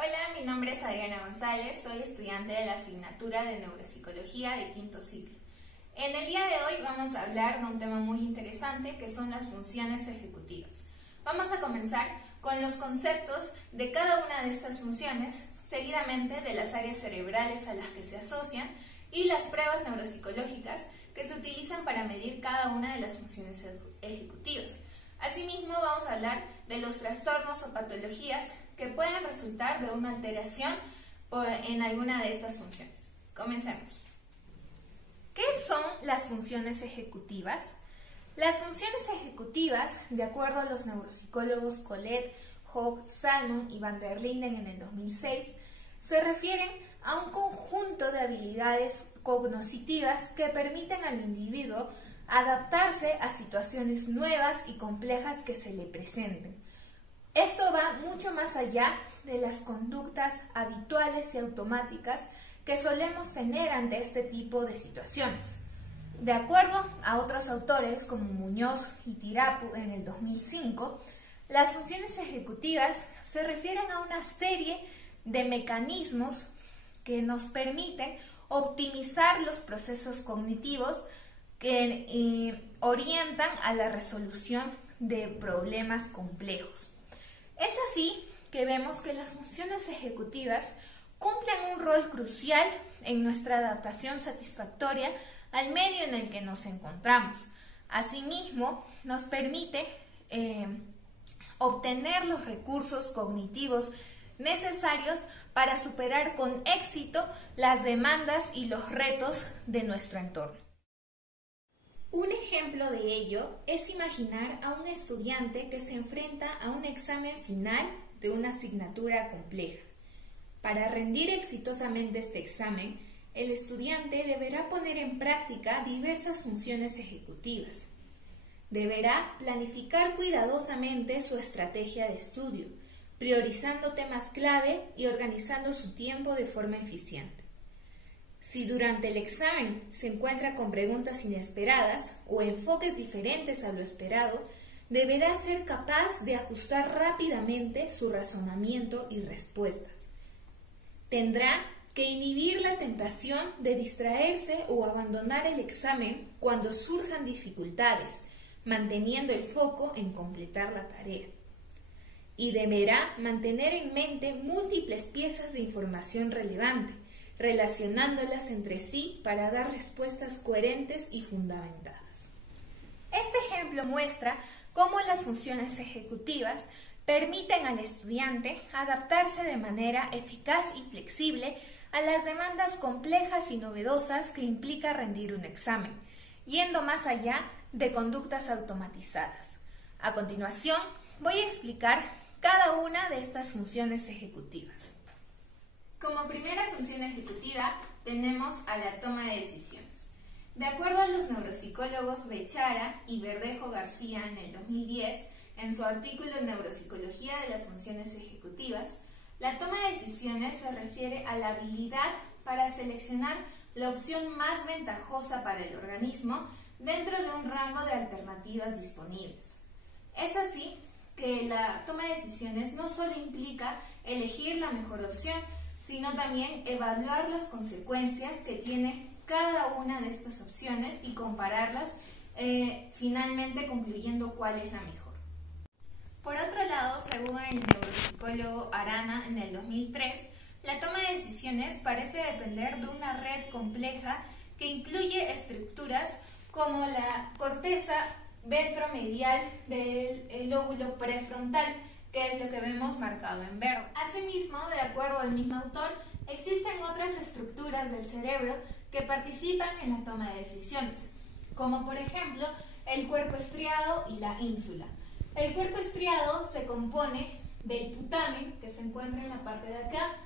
Hola, mi nombre es Adriana González, soy estudiante de la asignatura de Neuropsicología de quinto ciclo. En el día de hoy vamos a hablar de un tema muy interesante que son las funciones ejecutivas. Vamos a comenzar con los conceptos de cada una de estas funciones, seguidamente de las áreas cerebrales a las que se asocian y las pruebas neuropsicológicas que se utilizan para medir cada una de las funciones ejecutivas. Asimismo, vamos a hablar de los trastornos o patologías que pueden resultar de una alteración en alguna de estas funciones. Comencemos. ¿Qué son las funciones ejecutivas? Las funciones ejecutivas, de acuerdo a los neuropsicólogos Colette, Hogg, Salmon y van der Linden en el 2006, se refieren a un conjunto de habilidades cognitivas que permiten al individuo adaptarse a situaciones nuevas y complejas que se le presenten. Esto va mucho más allá de las conductas habituales y automáticas que solemos tener ante este tipo de situaciones. De acuerdo a otros autores como Muñoz y Tirapu en el 2005, las funciones ejecutivas se refieren a una serie de mecanismos que nos permiten optimizar los procesos cognitivos que orientan a la resolución de problemas complejos. Es así que vemos que las funciones ejecutivas cumplen un rol crucial en nuestra adaptación satisfactoria al medio en el que nos encontramos. Asimismo, nos permite obtener los recursos cognitivos necesarios para superar con éxito las demandas y los retos de nuestro entorno. Un ejemplo de ello es imaginar a un estudiante que se enfrenta a un examen final de una asignatura compleja. Para rendir exitosamente este examen, el estudiante deberá poner en práctica diversas funciones ejecutivas. Deberá planificar cuidadosamente su estrategia de estudio, priorizando temas clave y organizando su tiempo de forma eficiente. Si durante el examen se encuentra con preguntas inesperadas o enfoques diferentes a lo esperado, deberá ser capaz de ajustar rápidamente su razonamiento y respuestas. Tendrá que inhibir la tentación de distraerse o abandonar el examen cuando surjan dificultades, manteniendo el foco en completar la tarea. Y deberá mantener en mente múltiples piezas de información relevante, relacionándolas entre sí para dar respuestas coherentes y fundamentadas. Este ejemplo muestra cómo las funciones ejecutivas permiten al estudiante adaptarse de manera eficaz y flexible a las demandas complejas y novedosas que implica rendir un examen, yendo más allá de conductas automatizadas. A continuación, voy a explicar cada una de estas funciones ejecutivas. Como primera función ejecutiva tenemos a la toma de decisiones. De acuerdo a los neuropsicólogos Bechara y Verdejo García en el 2010, en su artículo Neuropsicología de las funciones ejecutivas, la toma de decisiones se refiere a la habilidad para seleccionar la opción más ventajosa para el organismo dentro de un rango de alternativas disponibles. Es así que la toma de decisiones no solo implica elegir la mejor opción, sino también evaluar las consecuencias que tiene cada una de estas opciones y compararlas, finalmente concluyendo cuál es la mejor. Por otro lado, según el neuropsicólogo Arana en el 2003, la toma de decisiones parece depender de una red compleja que incluye estructuras como la corteza ventromedial del lóbulo prefrontal, que es lo que vemos marcado en verde. Asimismo, de acuerdo al mismo autor, existen otras estructuras del cerebro que participan en la toma de decisiones, como por ejemplo el cuerpo estriado y la ínsula. El cuerpo estriado se compone del putamen, que se encuentra en la parte de acá,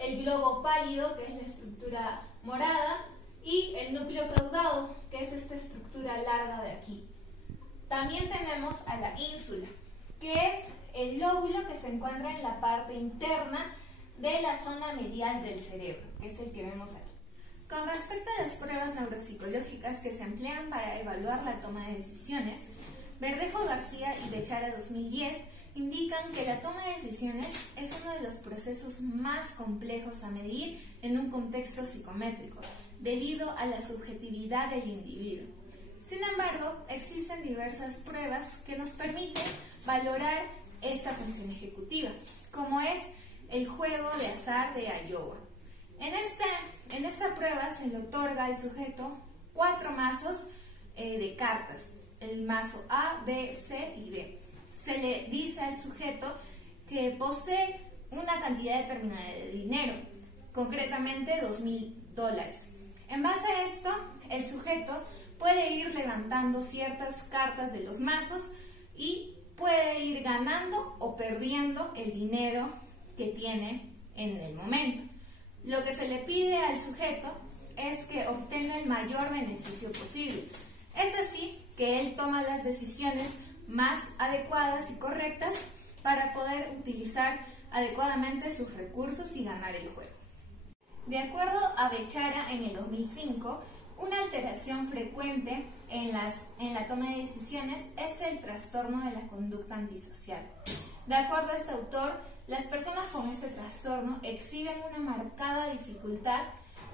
el globo pálido, que es la estructura morada, y el núcleo caudado, que es esta estructura larga de aquí. También tenemos a la ínsula, que es el lóbulo que se encuentra en la parte interna de la zona medial del cerebro, que es el que vemos aquí. Con respecto a las pruebas neuropsicológicas que se emplean para evaluar la toma de decisiones, Verdejo García y Bechara 2010 indican que la toma de decisiones es uno de los procesos más complejos a medir en un contexto psicométrico, debido a la subjetividad del individuo. Sin embargo, existen diversas pruebas que nos permiten valorar esta función ejecutiva, como es el juego de azar de Iowa. En esta prueba se le otorga al sujeto 4 mazos de cartas, el mazo A, B, C y D. Se le dice al sujeto que posee una cantidad determinada de dinero, concretamente $2,000. En base a esto, el sujeto puede ir levantando ciertas cartas de los mazos y puede ir ganando o perdiendo el dinero que tiene en el momento. Lo que se le pide al sujeto es que obtenga el mayor beneficio posible. Es así que él toma las decisiones más adecuadas y correctas para poder utilizar adecuadamente sus recursos y ganar el juego. De acuerdo a Bechara, en el 2005, una alteración frecuente en la toma de decisiones es el trastorno de la conducta antisocial. De acuerdo a este autor, las personas con este trastorno exhiben una marcada dificultad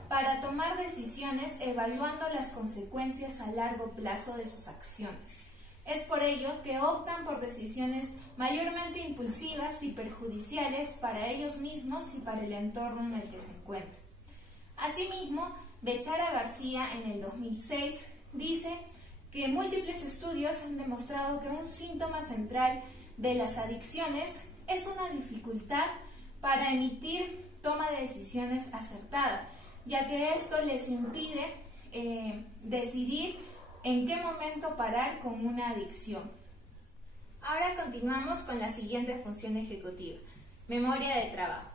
para tomar decisiones evaluando las consecuencias a largo plazo de sus acciones. Es por ello que optan por decisiones mayormente impulsivas y perjudiciales para ellos mismos y para el entorno en el que se encuentran. Asimismo, Bechara García, en el 2006, dice que múltiples estudios han demostrado que un síntoma central de las adicciones es una dificultad para emitir toma de decisiones acertada, ya que esto les impide decidir en qué momento parar con una adicción. Ahora continuamos con la siguiente función ejecutiva: memoria de trabajo.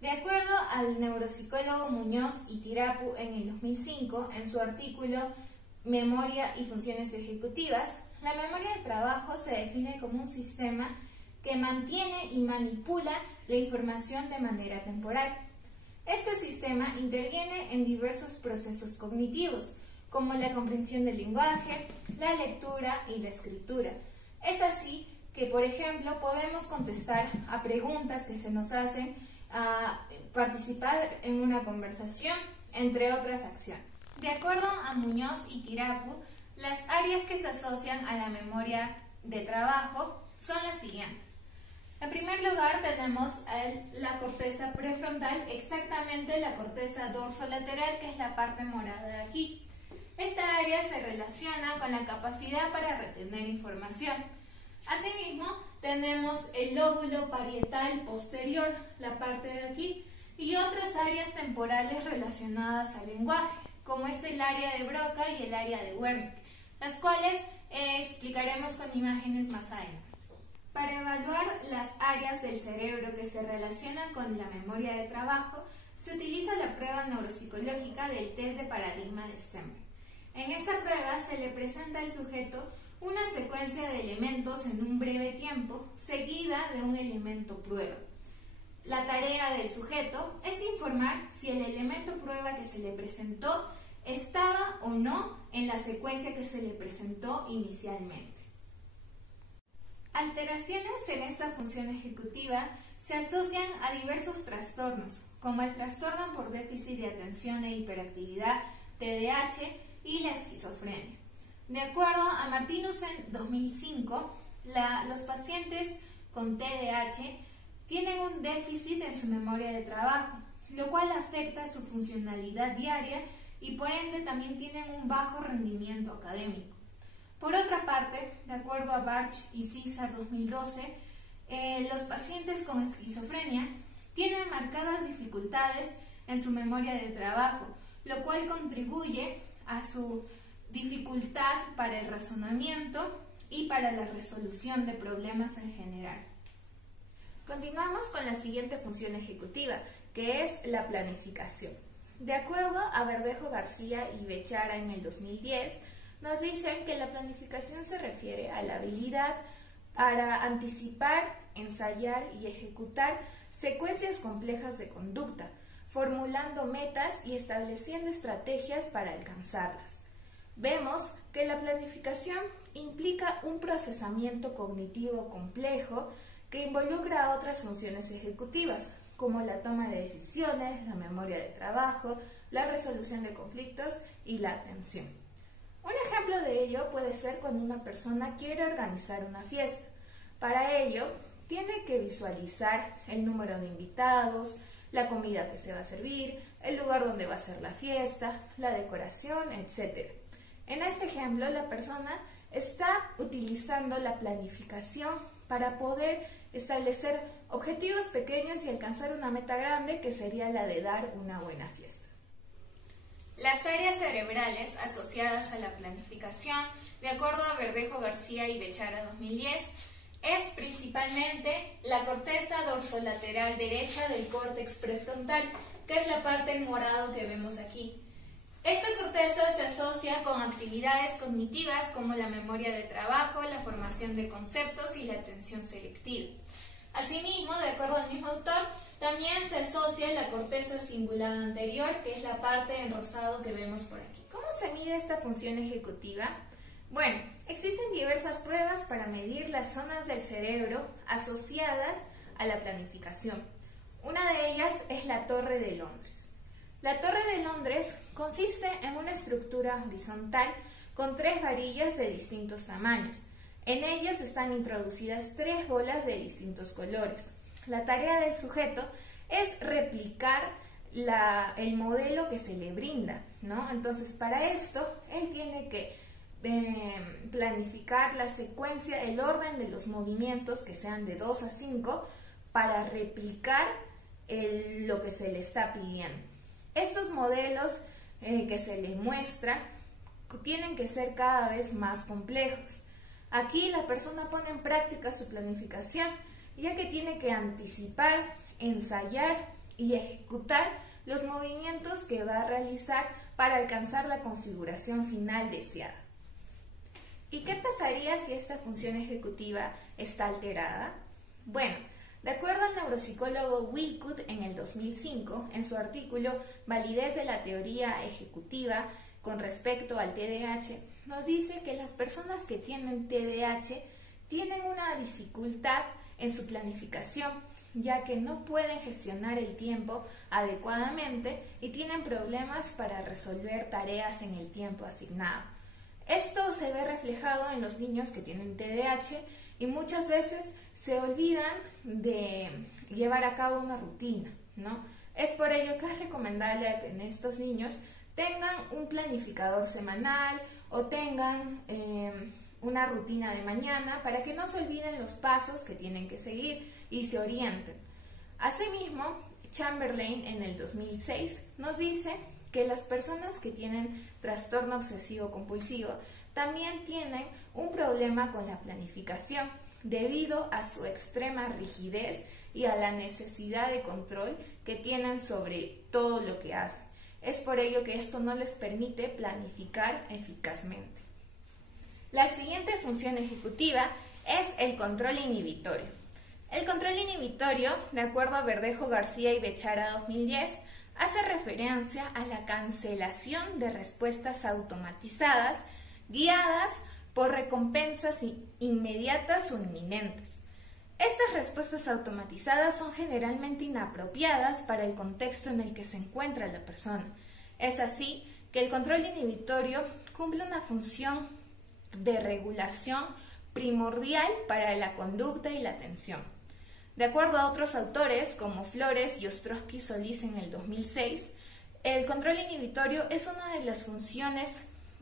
De acuerdo al neuropsicólogo Muñoz y Tirapu, en el 2005, en su artículo Memoria y funciones ejecutivas, la memoria de trabajo se define como un sistema que mantiene y manipula la información de manera temporal. Este sistema interviene en diversos procesos cognitivos, como la comprensión del lenguaje, la lectura y la escritura. Es así que, por ejemplo, podemos contestar a preguntas que se nos hacen, a participar en una conversación, entre otras acciones. De acuerdo a Muñoz y Tirapu, las áreas que se asocian a la memoria de trabajo son las siguientes. En primer lugar tenemos la corteza prefrontal, exactamente la corteza dorsolateral, que es la parte morada de aquí. Esta área se relaciona con la capacidad para retener información. Asimismo, tenemos el lóbulo parietal posterior, la parte de aquí, y otras áreas temporales relacionadas al lenguaje, como es el área de Broca y el área de Wernicke, las cuales explicaremos con imágenes más adelante. Para evaluar las áreas del cerebro que se relacionan con la memoria de trabajo, se utiliza la prueba neuropsicológica del test de paradigma de Stenberg. En esta prueba se le presenta al sujeto una secuencia de elementos en un breve tiempo, seguida de un elemento prueba. La tarea del sujeto es informar si el elemento prueba que se le presentó estaba o no en la secuencia que se le presentó inicialmente. Alteraciones en esta función ejecutiva se asocian a diversos trastornos, como el trastorno por déficit de atención e hiperactividad, TDAH, y la esquizofrenia. De acuerdo a Martinussen 2005, los pacientes con TDAH tienen un déficit en su memoria de trabajo, lo cual afecta su funcionalidad diaria y por ende también tienen un bajo rendimiento académico. Por otra parte, de acuerdo a Barch y César 2012, los pacientes con esquizofrenia tienen marcadas dificultades en su memoria de trabajo, lo cual contribuye a su dificultad para el razonamiento y para la resolución de problemas en general. Continuamos con la siguiente función ejecutiva, que es la planificación. De acuerdo a Verdejo García y Bechara, en el 2010, nos dicen que la planificación se refiere a la habilidad para anticipar, ensayar y ejecutar secuencias complejas de conducta, formulando metas y estableciendo estrategias para alcanzarlas. Vemos que la planificación implica un procesamiento cognitivo complejo que involucra a otras funciones ejecutivas, como la toma de decisiones, la memoria de trabajo, la resolución de conflictos y la atención. Un ejemplo de ello puede ser cuando una persona quiere organizar una fiesta. Para ello, tiene que visualizar el número de invitados, la comida que se va a servir, el lugar donde va a ser la fiesta, la decoración, etc. En este ejemplo, la persona está utilizando la planificación para poder establecer objetivos pequeños y alcanzar una meta grande, que sería la de dar una buena fiesta. Las áreas cerebrales asociadas a la planificación, de acuerdo a Verdejo García y Bechara 2010, es principalmente la corteza dorsolateral derecha del córtex prefrontal, que es la parte en morado que vemos aquí. Esta corteza se asocia con actividades cognitivas como la memoria de trabajo, la formación de conceptos y la atención selectiva. Asimismo, de acuerdo al mismo autor, también se asocia la corteza cingulada anterior, que es la parte en rosado que vemos por aquí. ¿Cómo se mide esta función ejecutiva? Bueno, existen diversas pruebas para medir las zonas del cerebro asociadas a la planificación. Una de ellas es la Torre de Londres. La Torre de Londres consiste en una estructura horizontal con 3 varillas de distintos tamaños. En ellas están introducidas 3 bolas de distintos colores. La tarea del sujeto es replicar el modelo que se le brinda, ¿no? Entonces, para esto, él tiene que planificar la secuencia, el orden de los movimientos, que sean de 2 a 5, para replicar lo que se le está pidiendo. Estos modelos que se le muestra tienen que ser cada vez más complejos. Aquí la persona pone en práctica su planificación, ya que tiene que anticipar, ensayar y ejecutar los movimientos que va a realizar para alcanzar la configuración final deseada. ¿Y qué pasaría si esta función ejecutiva está alterada? Bueno, de acuerdo al neuropsicólogo Willcutt en el 2005, en su artículo Validez de la teoría ejecutiva con respecto al TDAH, nos dice que las personas que tienen TDAH tienen una dificultad en su planificación, ya que no pueden gestionar el tiempo adecuadamente y tienen problemas para resolver tareas en el tiempo asignado. Esto se ve reflejado en los niños que tienen TDAH y muchas veces se olvidan de llevar a cabo una rutina, ¿no? Es por ello que es recomendable que en estos niños tengan un planificador semanal o tengan una rutina de mañana para que no se olviden los pasos que tienen que seguir y se orienten. Asimismo, Chamberlain en el 2006 nos dice que las personas que tienen trastorno obsesivo compulsivo también tienen un problema con la planificación debido a su extrema rigidez y a la necesidad de control que tienen sobre todo lo que hacen. Es por ello que esto no les permite planificar eficazmente. La siguiente función ejecutiva es el control inhibitorio. El control inhibitorio, de acuerdo a Verdejo García y Bechara 2010, hace referencia a la cancelación de respuestas automatizadas guiadas por recompensas inmediatas o inminentes. Estas respuestas automatizadas son generalmente inapropiadas para el contexto en el que se encuentra la persona. Es así que el control inhibitorio cumple una función de regulación primordial para la conducta y la atención. De acuerdo a otros autores, como Flores y Ostrowski Solís en el 2006, el control inhibitorio es una de las funciones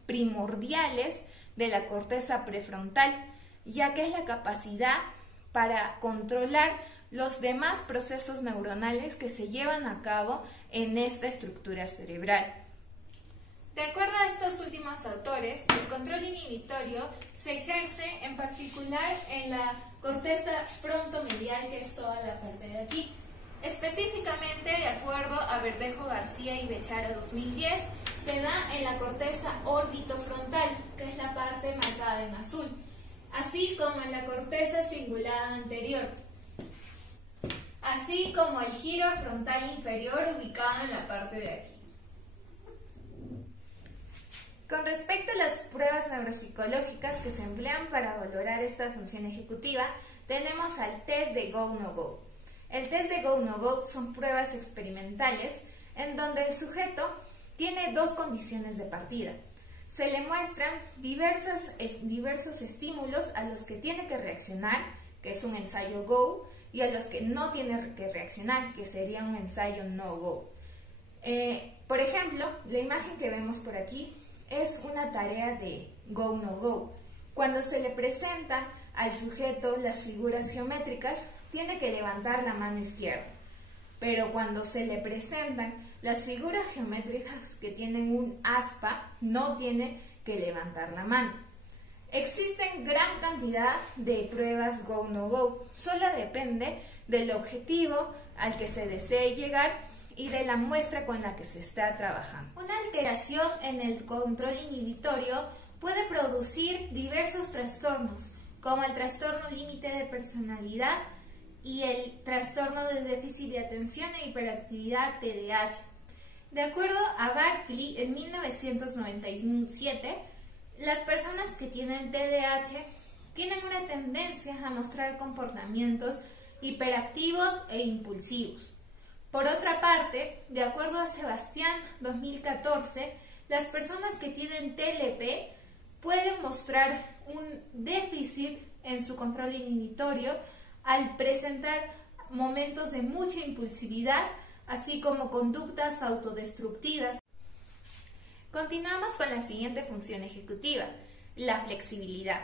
primordiales de la corteza prefrontal, ya que es la capacidad para controlar los demás procesos neuronales que se llevan a cabo en esta estructura cerebral. De acuerdo a estos últimos autores, el control inhibitorio se ejerce en particular en la corteza frontomedial, que es toda la parte de aquí. Específicamente, de acuerdo a Verdejo García y Bechara 2010, se da en la corteza orbitofrontal, que es la parte marcada en azul, así como en la corteza cingulada anterior, así como el giro frontal inferior ubicado en la parte de aquí. Con respecto a las pruebas neuropsicológicas que se emplean para valorar esta función ejecutiva, tenemos al test de Go-No-Go. El test de Go-No-Go son pruebas experimentales en donde el sujeto tiene dos condiciones de partida. Se le muestran diversos estímulos a los que tiene que reaccionar, que es un ensayo Go, y a los que no tiene que reaccionar, que sería un ensayo No-Go. Por ejemplo, la imagen que vemos por aquí es una tarea de Go-No-Go. Cuando se le presentan al sujeto las figuras geométricas, tiene que levantar la mano izquierda. Pero cuando se le presentan las figuras geométricas que tienen un aspa, no tiene que levantar la mano. Existen gran cantidad de pruebas Go-No-Go, solo depende del objetivo al que se desee llegar y de la muestra con la que se está trabajando. Una alteración en el control inhibitorio puede producir diversos trastornos, como el trastorno límite de personalidad y el trastorno de déficit de atención e hiperactividad TDAH. De acuerdo a Barkley, en 1997, las personas que tienen TDAH tienen una tendencia a mostrar comportamientos hiperactivos e impulsivos. Por otra parte, de acuerdo a Sebastián, 2014, las personas que tienen TLP pueden mostrar un déficit en su control inhibitorio al presentar momentos de mucha impulsividad, así como conductas autodestructivas. Continuamos con la siguiente función ejecutiva, la flexibilidad.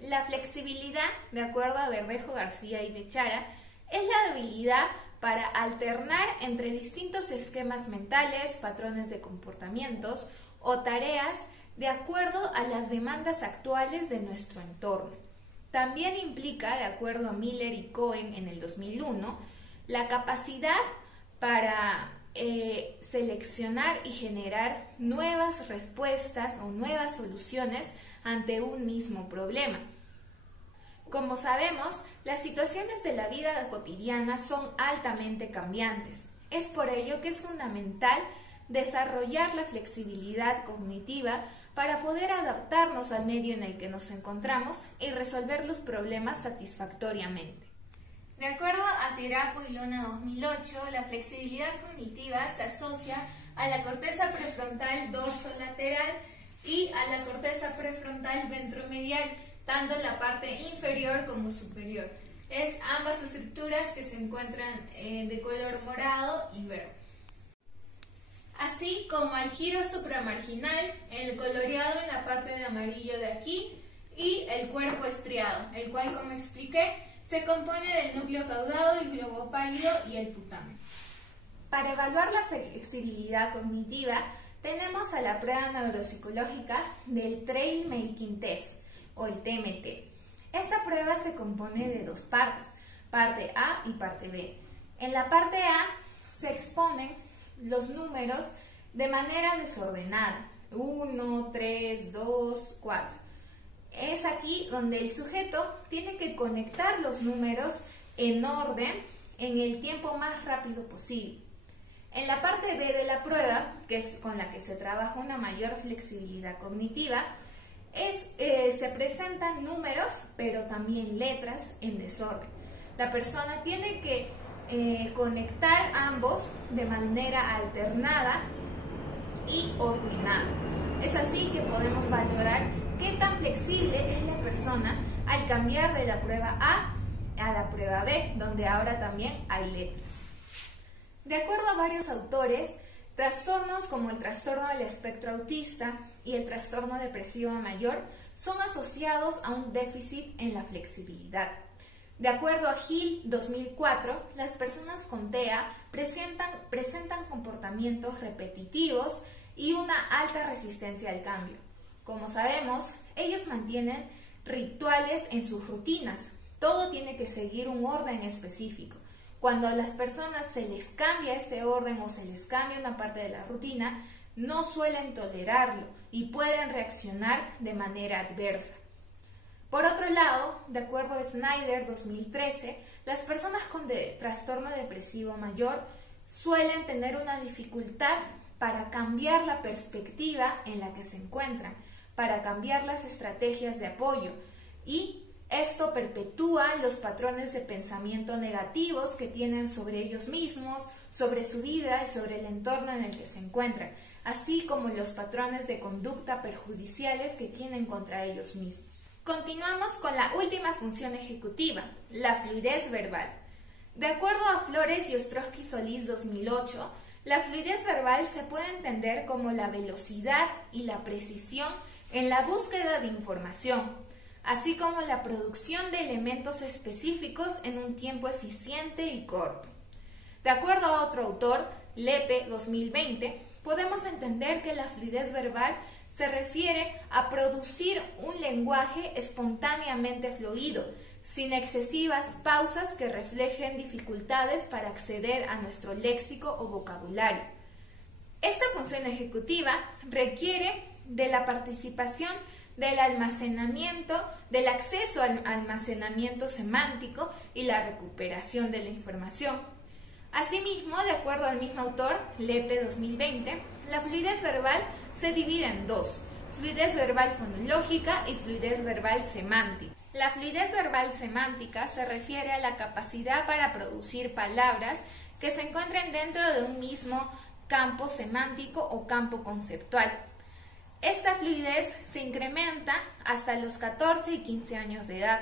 La flexibilidad, de acuerdo a Verdejo, García y Bechara, es la habilidad para alternar entre distintos esquemas mentales, patrones de comportamientos o tareas de acuerdo a las demandas actuales de nuestro entorno. También implica, de acuerdo a Miller y Cohen en el 2001, la capacidad para seleccionar y generar nuevas respuestas o nuevas soluciones ante un mismo problema. Como sabemos, las situaciones de la vida cotidiana son altamente cambiantes. Es por ello que es fundamental desarrollar la flexibilidad cognitiva para poder adaptarnos al medio en el que nos encontramos y resolver los problemas satisfactoriamente. De acuerdo a Tirapu y Luna 2008, la flexibilidad cognitiva se asocia a la corteza prefrontal dorsolateral y a la corteza prefrontal ventromedial, tanto en la parte inferior como superior. Es ambas estructuras que se encuentran de color morado y verde. Así como al giro supramarginal, el coloreado en la parte de amarillo de aquí y el cuerpo estriado, el cual, como expliqué, se compone del núcleo caudado, el globo pálido y el putamen. Para evaluar la flexibilidad cognitiva, tenemos a la prueba neuropsicológica del Trail Making Test, o el TMT. Esta prueba se compone de dos partes, parte A y parte B. En la parte A se exponen los números de manera desordenada, 1, 3, 2, 4. Es aquí donde el sujeto tiene que conectar los números en orden en el tiempo más rápido posible. En la parte B de la prueba, que es con la que se trabaja una mayor flexibilidad cognitiva, se presentan números, pero también letras en desorden. La persona tiene que conectar ambos de manera alternada y ordenada. Es así que podemos valorar qué tan flexible es la persona al cambiar de la prueba A a la prueba B, donde ahora también hay letras. De acuerdo a varios autores, trastornos como el trastorno del espectro autista y el trastorno depresivo mayor son asociados a un déficit en la flexibilidad. De acuerdo a Hill 2004, las personas con TEA presentan comportamientos repetitivos y una alta resistencia al cambio. Como sabemos, ellos mantienen rituales en sus rutinas. Todo tiene que seguir un orden específico. Cuando a las personas se les cambia este orden o se les cambia una parte de la rutina, no suelen tolerarlo y pueden reaccionar de manera adversa. Por otro lado, de acuerdo a Snyder 2013, las personas con trastorno depresivo mayor suelen tener una dificultad para cambiar la perspectiva en la que se encuentran, para cambiar las estrategias de apoyo y Esto perpetúa los patrones de pensamiento negativos que tienen sobre ellos mismos, sobre su vida y sobre el entorno en el que se encuentran, así como los patrones de conducta perjudiciales que tienen contra ellos mismos. Continuamos con la última función ejecutiva, la fluidez verbal. De acuerdo a Flores y Ostrowski Solís 2008, la fluidez verbal se puede entender como la velocidad y la precisión en la búsqueda de información, así como la producción de elementos específicos en un tiempo eficiente y corto. De acuerdo a otro autor, Lepe 2020, podemos entender que la fluidez verbal se refiere a producir un lenguaje espontáneamente fluido, sin excesivas pausas que reflejen dificultades para acceder a nuestro léxico o vocabulario. Esta función ejecutiva requiere de la participación del almacenamiento, del acceso al almacenamiento semántico y la recuperación de la información. Asimismo, de acuerdo al mismo autor, Lepe 2020, la fluidez verbal se divide en dos: fluidez verbal fonológica y fluidez verbal semántica. La fluidez verbal semántica se refiere a la capacidad para producir palabras que se encuentren dentro de un mismo campo semántico o campo conceptual. Esta fluidez se incrementa hasta los 14 y 15 años de edad.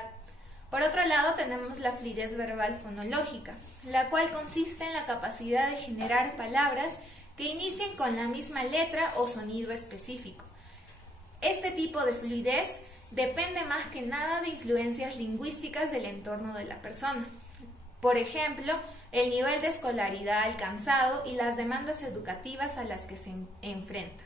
Por otro lado, tenemos la fluidez verbal fonológica, la cual consiste en la capacidad de generar palabras que inicien con la misma letra o sonido específico. Este tipo de fluidez depende más que nada de influencias lingüísticas del entorno de la persona. Por ejemplo, el nivel de escolaridad alcanzado y las demandas educativas a las que se enfrenta.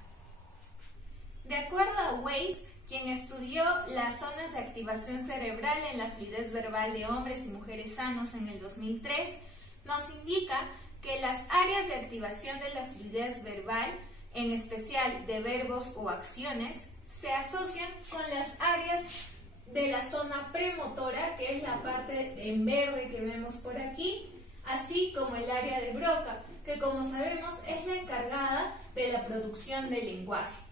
De acuerdo a Weiss, quien estudió las zonas de activación cerebral en la fluidez verbal de hombres y mujeres sanos en el 2003, nos indica que las áreas de activación de la fluidez verbal, en especial de verbos o acciones, se asocian con las áreas de la zona premotora, que es la parte en verde que vemos por aquí, así como el área de Broca, que como sabemos es la encargada de la producción del lenguaje.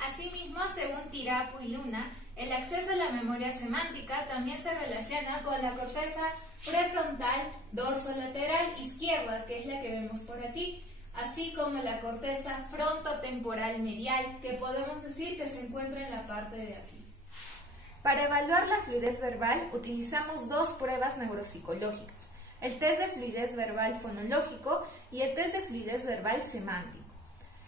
Asimismo, según Tirapu y Luna, el acceso a la memoria semántica también se relaciona con la corteza prefrontal dorsolateral izquierda, que es la que vemos por aquí, así como la corteza frontotemporal medial, que podemos decir que se encuentra en la parte de aquí. Para evaluar la fluidez verbal utilizamos dos pruebas neuropsicológicas: el test de fluidez verbal fonológico y el test de fluidez verbal semántico.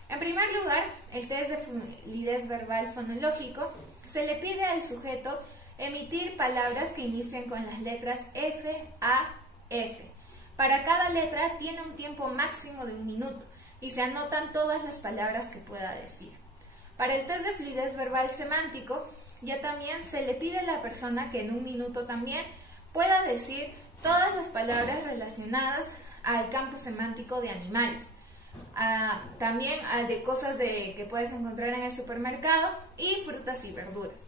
En primer lugar, el test de fluidez verbal fonológico se le pide al sujeto emitir palabras que inicien con las letras F, A, S. Para cada letra tiene un tiempo máximo de 1 minuto y se anotan todas las palabras que pueda decir. Para el test de fluidez verbal semántico, ya también se le pide a la persona que en 1 minuto también pueda decir todas las palabras relacionadas al campo semántico de animales. También de cosas que puedes encontrar en el supermercado y frutas y verduras.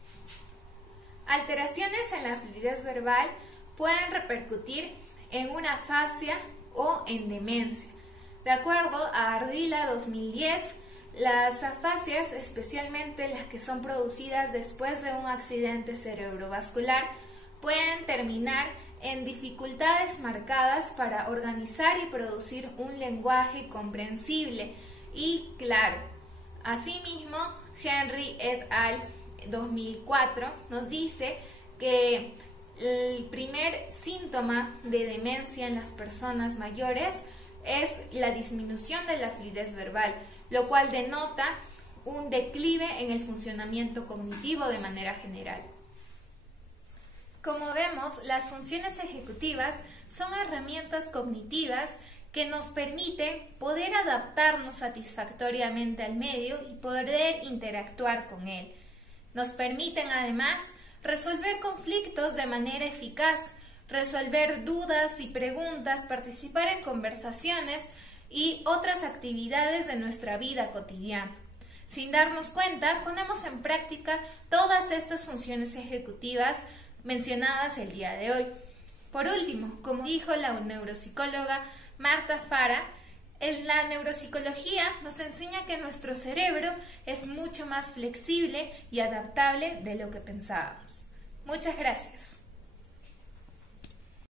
Alteraciones en la fluidez verbal pueden repercutir en una afasia o en demencia. De acuerdo a Ardila 2010, las afasias, especialmente las que son producidas después de un accidente cerebrovascular, pueden terminar en dificultades marcadas para organizar y producir un lenguaje comprensible y claro. Asimismo, Henry et al. 2004 nos dice que el primer síntoma de demencia en las personas mayores es la disminución de la fluidez verbal, lo cual denota un declive en el funcionamiento cognitivo de manera general. Como vemos, las funciones ejecutivas son herramientas cognitivas que nos permiten poder adaptarnos satisfactoriamente al medio y poder interactuar con él. Nos permiten además resolver conflictos de manera eficaz, resolver dudas y preguntas, participar en conversaciones y otras actividades de nuestra vida cotidiana. Sin darnos cuenta, ponemos en práctica todas estas funciones ejecutivas mencionadas el día de hoy. Por último, como dijo la neuropsicóloga Marta Fara, en la neuropsicología nos enseña que nuestro cerebro es mucho más flexible y adaptable de lo que pensábamos. Muchas gracias.